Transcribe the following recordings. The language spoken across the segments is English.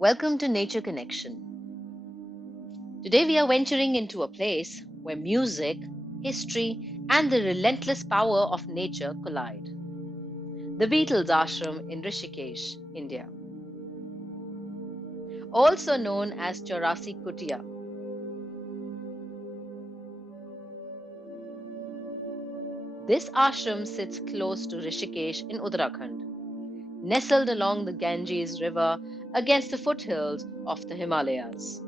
Welcome to Nature Connection. Today we are venturing into a place where music, history, and the relentless power of nature collide. The Beatles Ashram in Rishikesh, India. Also known as Chaurasi Kutiya. This ashram sits close to Rishikesh in Uttarakhand, nestled along the Ganges River against the foothills of the Himalayas.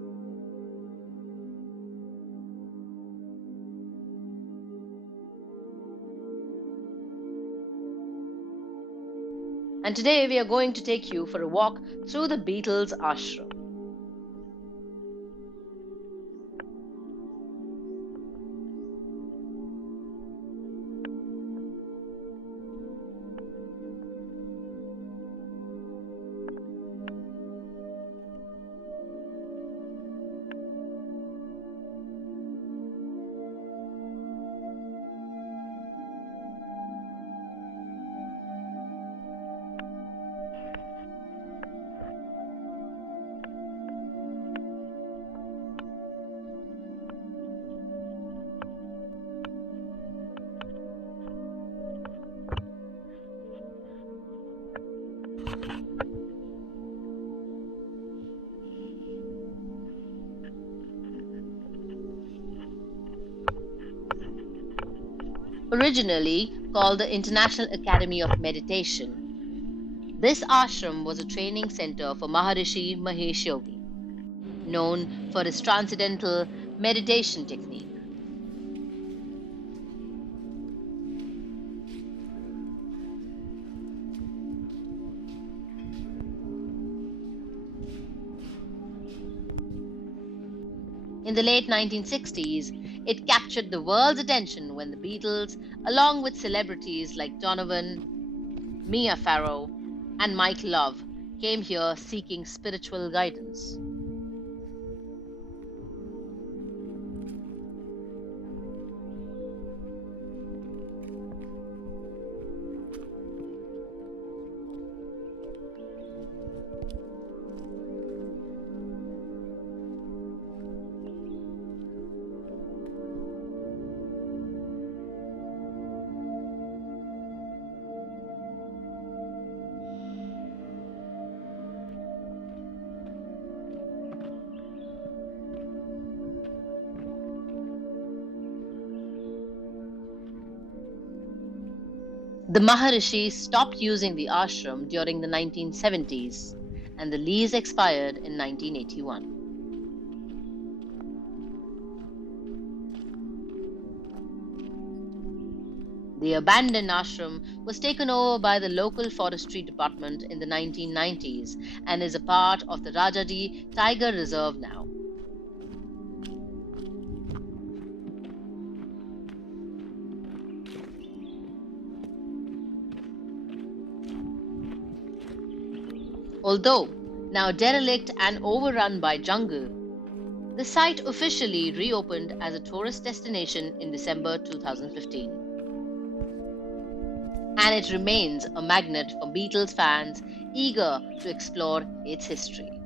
And today we are going to take you for a walk through the Beatles Ashram. Originally called the International Academy of Meditation, this ashram was a training center for Maharishi Mahesh Yogi, known for his transcendental meditation technique. In the late 1960s, it captured the world's attention when the Beatles, along with celebrities like Donovan, Mia Farrow, and Mike Love, came here seeking spiritual guidance. The Maharishi stopped using the ashram during the 1970s, and the lease expired in 1981. The abandoned ashram was taken over by the local forestry department in the 1990s and is a part of the Rajaji Tiger Reserve now. Although now derelict and overrun by jungle, the site officially reopened as a tourist destination in December 2015. And it remains a magnet for Beatles fans eager to explore its history.